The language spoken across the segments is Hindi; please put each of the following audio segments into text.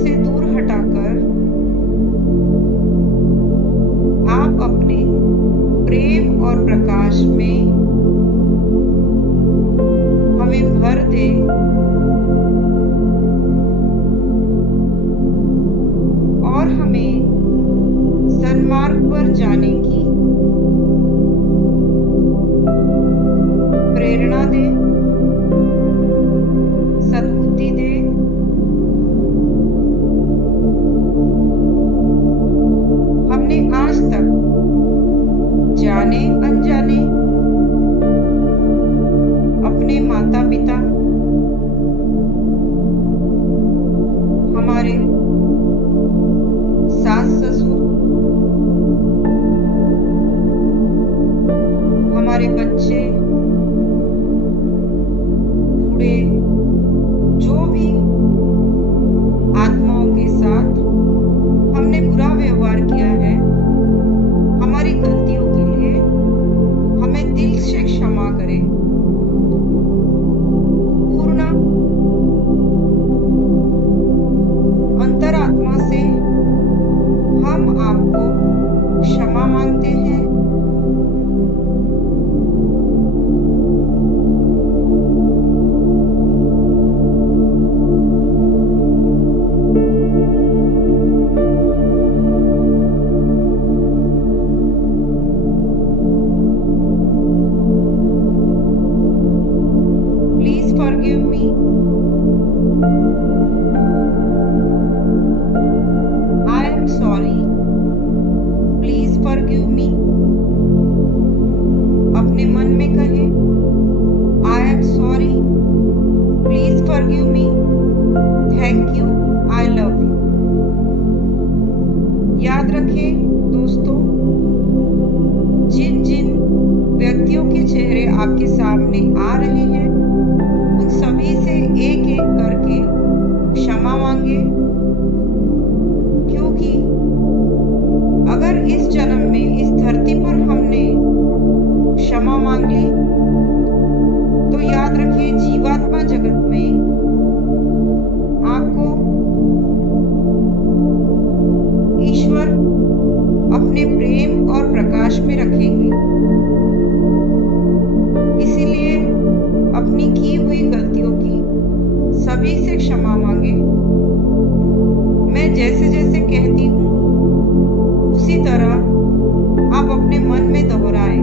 से दूर हटाकर आप अपने प्रेम और प्रकाश में हमें भर दे और हमें सन्मार्ग पर जाने की प्रेरणा दे, सद्बुद्धि दे। हमने आज तक जाने अनजाने अपने माता पिता, हमारे सास ससुर, हमारे बच्चे, बूढ़े, जो भी आत्माओं के साथ हमने बुरा व्यवहार किया है, हमारी गलतियों के लिए हमें दिल से क्षमा करें। पूर्ण अंतरात्मा से हम आपको क्षमा मांगते हैं। Please forgive me. I am sorry. Please forgive me. अपने मन में कहें, I am sorry. Please forgive me. Thank you. I love you. याद रखें दोस्तों, जिन जिन व्यक्तियों के चेहरे आपके सामने आ रहे हैं, उन सभी से एक एक करके क्षमा मांगे, क्योंकि अगर इस जन्म में इस धरती पर हमने क्षमा मांग ली तो याद रखें जीवात्मा जगत में आपको ईश्वर अपने प्रेम और प्रकाश में रखेंगे। इसीलिए अपनी की हुई गलतियों की सभी से क्षमा मांगे। मैं जैसे जैसे कहती हूँ उसी तरह आप अपने मन में दोहराएं।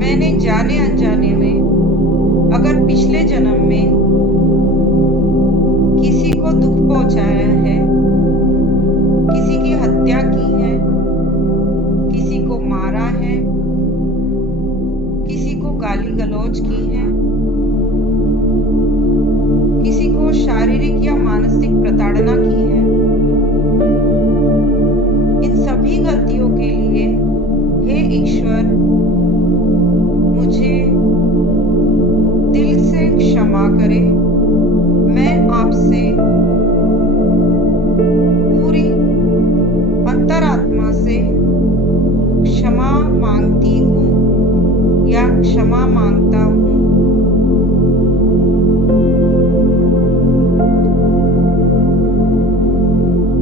मैंने जाने अनजाने में अगर पिछले जन्म में किसी को दुख पहुंचाया है, किसी की हत्या की है, किसी को मारा है, किसी को गाली गलौज की है, किसी को शारीरिक या मानसिक प्रताड़ना की है, इन सभी गलतियों के लिए हे ईश्वर मुझे दिल से क्षमा करे। मैं आपसे पूरी अंतरात्मा से क्षमा मांगती हूँ या क्षमा मांगता हूँ।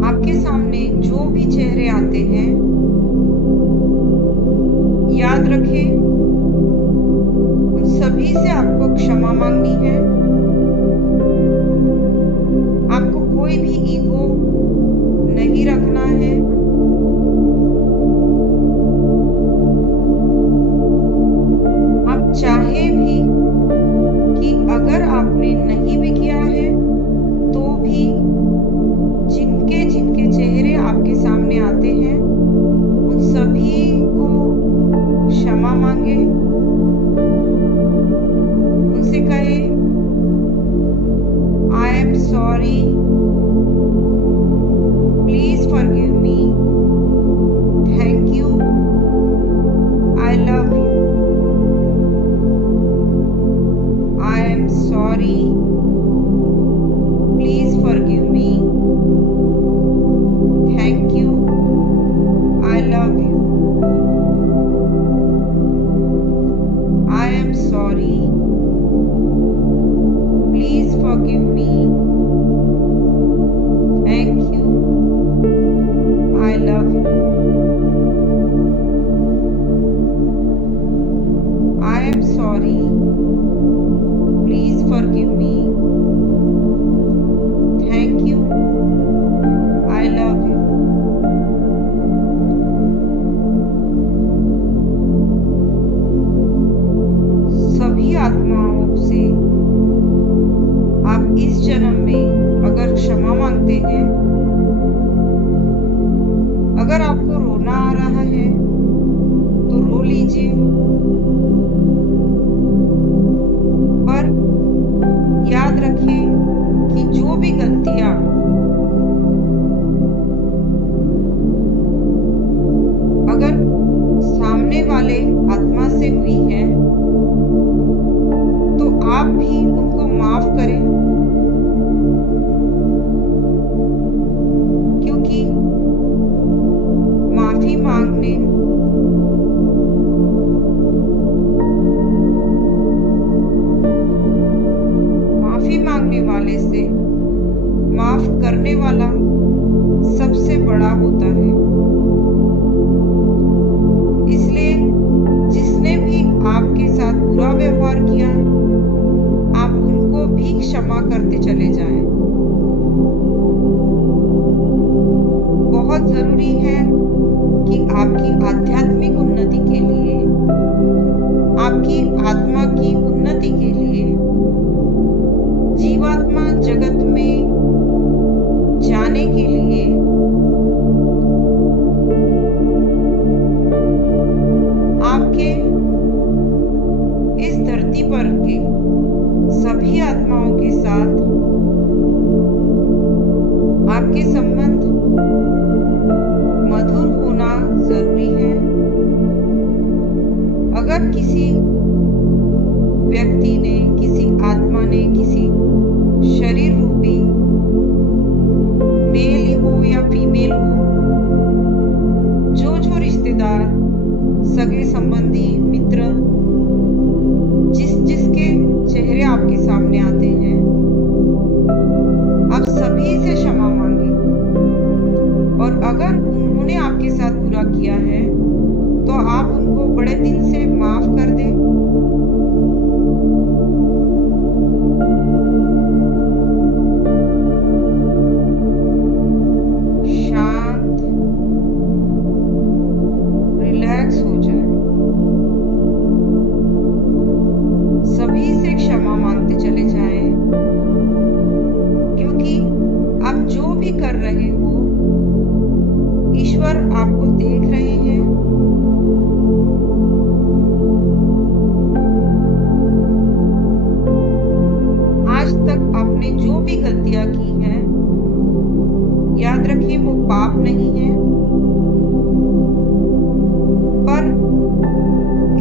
आपके सामने जो भी चेहरे आते हैं, याद रखें उन सभी से आपको क्षमा मांगनी है। आपको कोई भी ईगो नहीं रखना है। आप चाहे भी कि अगर आपने नहीं भी किया है तो भी जिनके जिनके चेहरे आपके सामने आते हैं उन सभी को क्षमा मांगे। उनसे कहे I am sorry. Please forgive me. Thank you. I love you. I am sorry. Please forgive me. Thank you. I love you. I am sorry. Please forgive me. Thank you. I love you. I am sorry. Please forgive me. Thank you. I love you. सभी आत्माओं से आप इस जन्म में अगर क्षमा मांगते हैं, अगर आपको रोना आ रहा है तो रो लीजिए, पर याद रखें कि जो भी गलतियां अगर सामने वाले आत्मा से हुई है तो आप भी उनको माफ करें, क्योंकि माफी मांगने वाले से माफ करने वाला सबसे बड़ा होता है। इसलिए जिसने भी आपके साथ बुरा व्यवहार किया, आप उनको भी क्षमा करते चले जाएं। बहुत जरूरी है कि आपकी आध्यात्मिक उन्नति के लिए, आपकी आत्मा की उन्नति के लिए, जीवात्मा जगत में जाने के लिए आपके इस धरती पर के सभी आत्माओं के साथ आपके संबंध मधुर होना जरूरी है। अगर किसी व्यक्ति ने, किसी आत्मा ने, किसी शरीर रूपी मेल हो या फीमेल हो, जो रिश्तेदार, सगे संबंधी, मित्र, जिसके चेहरे आपके सामने आते हैं, आप सभी से क्षमा मांगे। और अगर उन्होंने आपके साथ बुरा किया है तो आप उनको बड़े दिल से माफ कर दें। शांत, रिलैक्स हो जाए, सभी से क्षमा मांगते चले जाएं, क्योंकि आप जो भी कर रहे हो ईश्वर आपको देख रहे हैं। आज तक आपने जो भी गलतियां की हैं, याद रखिए वो पाप नहीं है, पर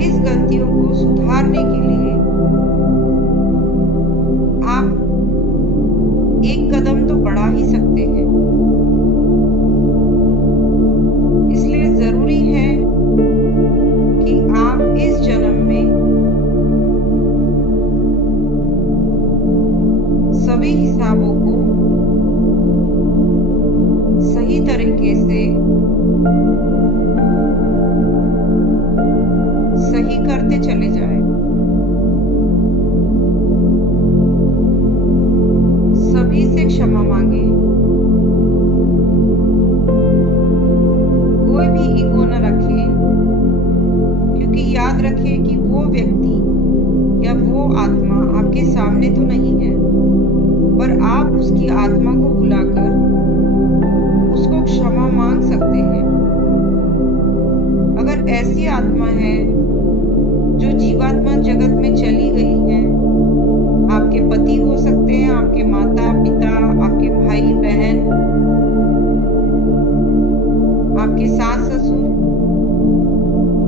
इस गलतियों को सुधारने के लिए आप एक कदम तो बढ़ा ही सकते हैं। इसलिए जरूरी है कि आप इस जन्म में सभी हिसाबों को सही तरीके से सही करते चले जाएं। सभी से क्षमा मांगे, कोई भी ईगो न रखे, क्योंकि याद रखे कि वो व्यक्ति या वो आत्मा आपके सामने तो नहीं है, पर आप उसकी आत्मा को बुलाकर उसको क्षमा मांग सकते हैं। अगर ऐसी आत्मा है जो जीवात्मा जगत में चली गई है, आपके पति हो सकते हैं, आपके माता पिता, आपके भाई बहन, आपके सास ससुर,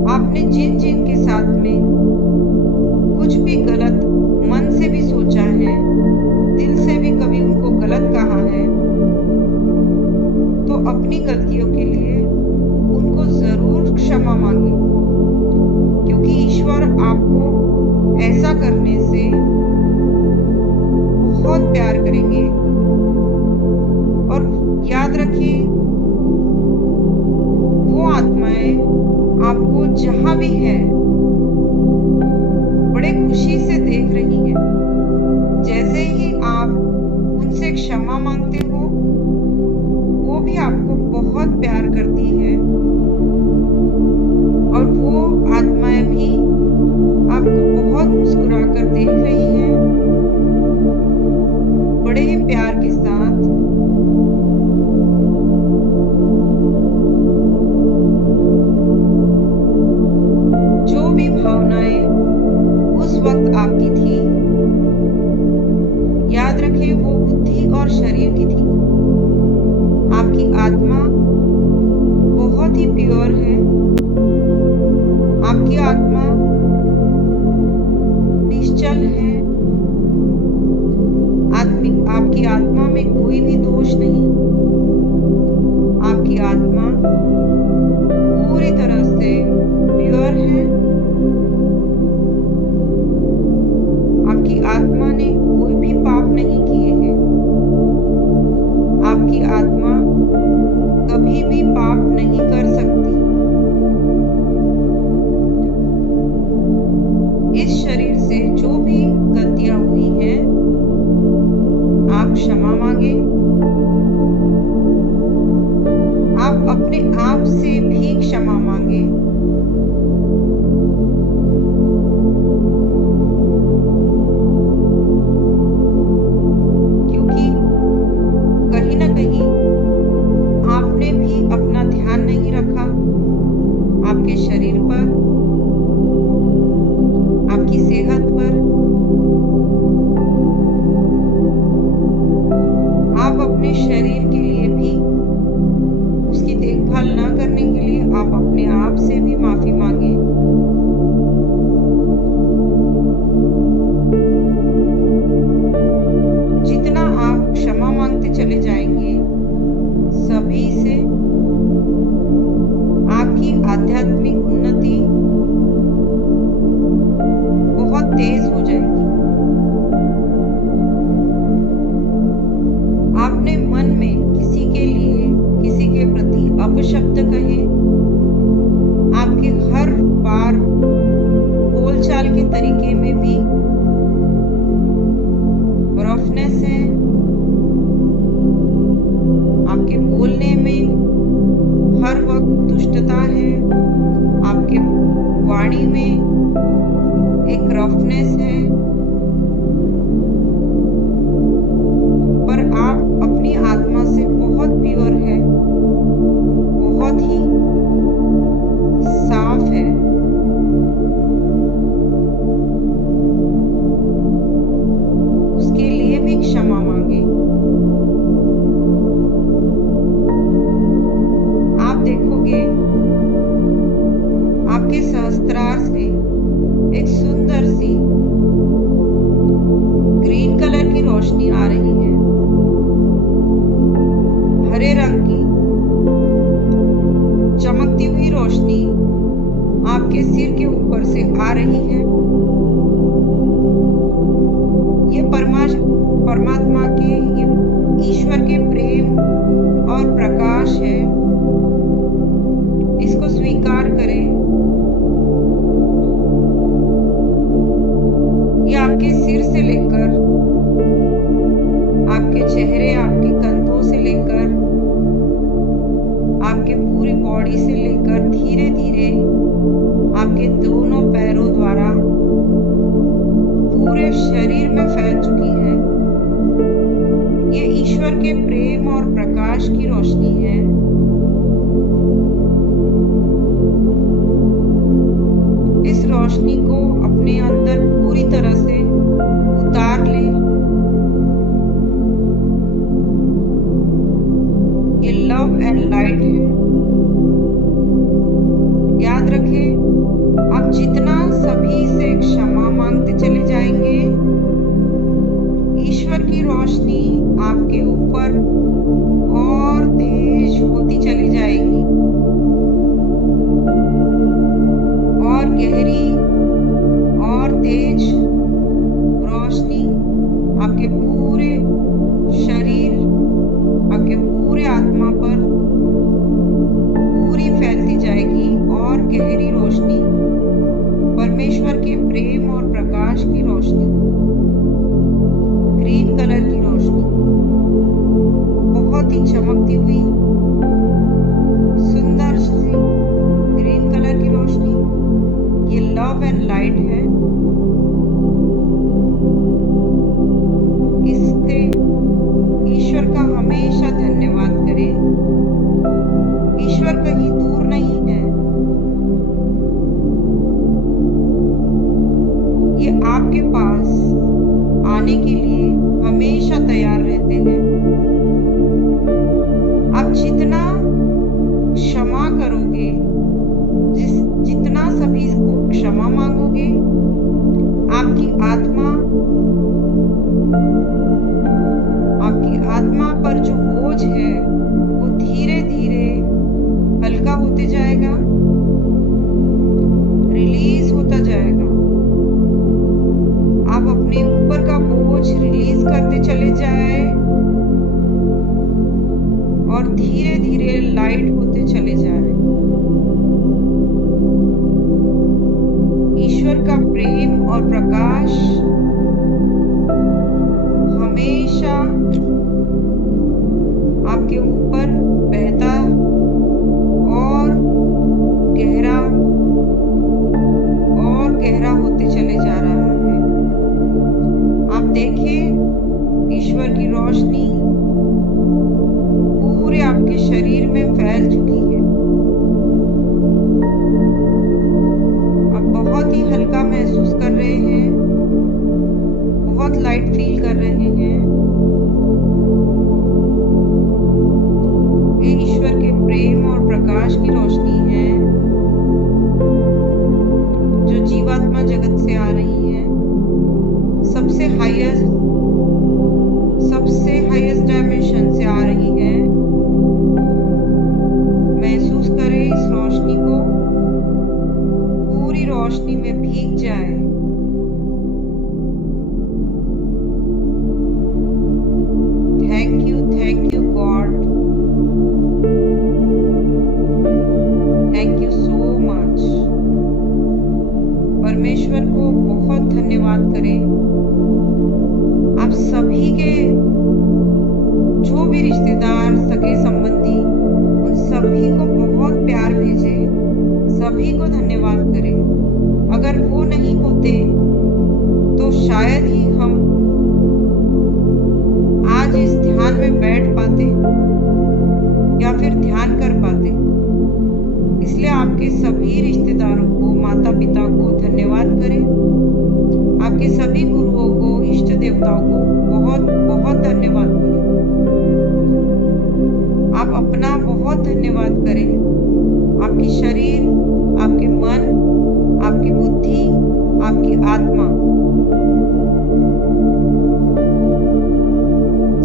आपने जिन जिन के साथ में कुछ भी गलत मन से भी सोचा है, दिल से भी कभी उनको गलत कहा है, प्यार करेंगे। और याद रखिए, वो आत्माएं आपको जहां भी है बड़े खुशी से देख रही हैं। जैसे ही आप उनसे क्षमा मांगते हो, वो भी आपको बहुत प्यार करती है और वो आत्माएं भी आपको बहुत मुस्कुराकर देख रही हैं, बड़े ही प्यार के साथ। जो भी भावनाएं उस वक्त आपकी थी, याद रखें वो बुद्धि और शरीर की थी। आपकी आत्मा बहुत ही प्योर है। आपकी आत्मा निश्चल है। आपकी आत्मा में कोई भी दोष नहीं। आपकी आत्मा पूरी तरह से प्योर है। आपकी आत्मा ने कोई भी पाप नहीं किए हैं। आपकी आत्मा कभी भी पाप नहीं कर सकती। इस शरीर से जो भी गलतियां हुई हैं, आप क्षमा मांगे। आप अपने आप से भी क्षमा मांगे। क्योंकि कहीं ना कहीं आपने भी अपना ध्यान नहीं रखा आपके शरीर पर, आपकी सेहत पर। आप अपने शरीर के लिए भी, उसकी देखभाल न करने के लिए आप अपने आप से भी माफी मांगे। जितना आप क्षमा मांगते चले जाएंगे सभी से, आपकी आध्यात्मिक उन्नति बहुत तेज हो जाएगी। आपने मन में किसी के लिए, किसी के प्रति अपशब्द कहे, आपके हर बार बोलचाल के तरीके में भी रफनेस है। आपके बोलने में हर वक्त दुष्टता है। आपके वाणी में एक रफनेस है। पर आप अपनी आत्मा से बहुत प्योर है, बहुत ही साफ है। उसके लिए भी क्षमा मांगे। आप देखोगे आपके सहस्त्रार से एक सुंदर सी ग्रीन कलर की रोशनी आ रही है। हरे रंग की चमकती हुई रोशनी आपके सिर के ऊपर से आ रही है। ये परमात्मा के, ये ईश्वर के प्रेम और प्रकाश है। इसको स्वीकार करें। ये आपके सिर से लेकर आपके चेहरे, आपके कंधों से लेकर आपके पूरी बॉडी से लेकर धीरे धीरे आपके दोनों पैरों द्वारा पूरे शरीर में फैल चुकी है। ये ईश्वर के प्रेम और प्रकाश की रोशनी है। इस रोशनी को अपने अंदर पूरी तरह से उतार ले। ये लव एंड लाइट है। याद रखें, आप जितना सभी से क्षमा मांगते चले जाएंगे, ईश्वर की रोशनी आपके ऊपर और तेज होती चली जाएगी और गहरी और तेज रोशनी आपके पूरे लाइट होते चले जा रहे हैं। ईश्वर का प्रेम और प्रकाश हमेशा आपके ऊपर बहता और गहरा होते चले जा रहा है। आप देखें, ईश्वर की रोशनी पूरे आपके शरीर में फैल चुकी है। आप बहुत ही हल्का महसूस कर रहे हैं, बहुत लाइट फील कर रहे हैं। ये ईश्वर के प्रेम और प्रकाश की रोशनी है जो जीवात्मा जगत से आ रही है। सबसे हाईएस्ट डायमेंशन से आ रही है। महसूस करें इस रोशनी को, पूरी रोशनी में भीग जाए। Thank you God, thank you so much. परमेश्वर को बहुत धन्यवाद करें। आप सभी के जो भी रिश्तेदार, सगे संबंधी, उन सभी को बहुत प्यार भेजे, सभी को धन्यवाद करें। अगर वो नहीं होते तो शायद ही हम आज इस ध्यान में बैठ पाते या फिर ध्यान कर पाते। इसलिए आपके सभी रिश्तेदारों को, माता पिता को धन्यवाद करें। आपके सभी गुरुओं को, इष्ट देवताओं को बहुत बहुत धन्यवाद करें। आप अपना बहुत धन्यवाद करें। आपकी शरीर, आपके मन, आपकी बुद्धि, आपकी आत्मा,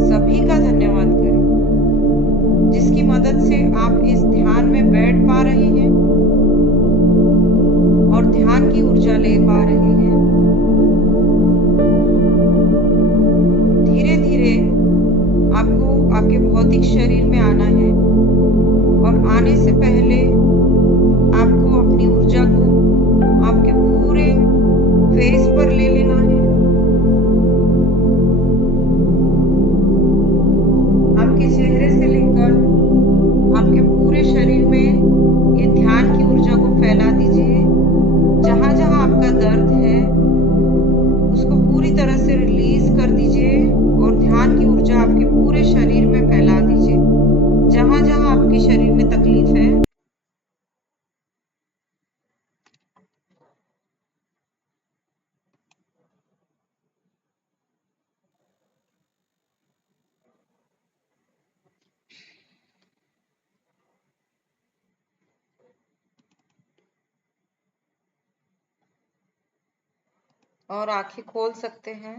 सभी का धन्यवाद करें जिसकी मदद से आप इस ध्यान में बैठ पा रहे हैं और ध्यान की ऊर्जा ले पा रहे हैं। धीरे धीरे आपको आपके भौतिक शरीर में आना है और आने से पहले आपको अपनी ऊर्जा को आपके पूरे फेस पर ले लेना है। आपके चेहरे से लेकर आपके पूरे शरीर में ये ध्यान की ऊर्जा को फैला दीजिए। जहां जहां आपका दर्द है उसको पूरी तरह से रिलीज कर दीजिए और ध्यान की ऊर्जा आपके पूरे शरीर में फैला दीजिए। जहां जहां आपके शरीर में तकलीफ है और आंखें खोल सकते हैं।